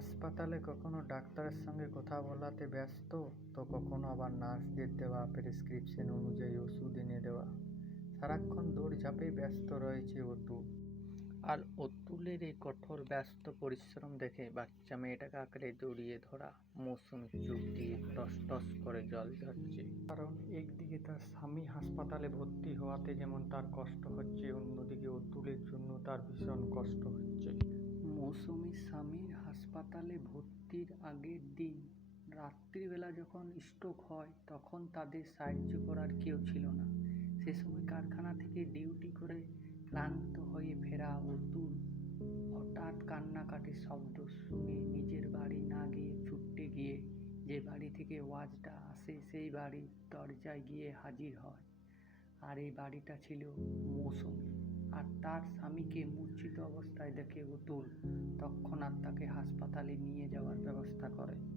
হাসপাতালে কখনো ডাক্তারের সঙ্গে কথা বলাতে ব্যস্ত, তো কখনো আবার নার্সদের দেওয়া প্রেসক্রিপশন অনুযায়ী ওষুধ এনে দেওয়া। সারাক্ষণ দৌড়ঝাঁপেই ব্যস্ত রয়েছে অতুল। আর অতুলের এই কঠোর ব্যস্ত পরিশ্রম দেখে বাচ্চা মেয়েটাকে আঁকড়ে জড়িয়ে ধরা মৌসুমীর চোখ দিয়ে টস টস করে জল ঝরছে। কারণ একদিকে তার স্বামী হাসপাতালে ভর্তি হওয়াতে যেমন তার কষ্ট হচ্ছে, অন্যদিকে অতুলের জন্য তার ভীষণ কষ্ট হচ্ছে। মৌসুমীর স্বামীর হাসপাতালে ভর্তির আগের দিন রাত্রিবেলা যখন স্ট্রোক হয়, তখন তাদের সাহায্য করার কেউ ছিল না। সে সময় কারখানা থেকে ডিউটি করে ক্লান্ত হয়ে ফেরা অতুল হঠাৎ কান্নাকাটির শব্দ শুনে নিজের বাড়ি না গিয়ে ছুটে গিয়ে যে বাড়ি থেকে ওয়াজটা আসে সেই বাড়ির দরজায় গিয়ে হাজির হয়। আর এই বাড়িটা ছিল মৌসুমী। আর তার স্বামীকে মূর্ছিত অবস্থায় দেখে অতুল তৎক্ষণাৎ তাকে হাসপাতালে নিয়ে যাওয়ার ব্যবস্থা করে।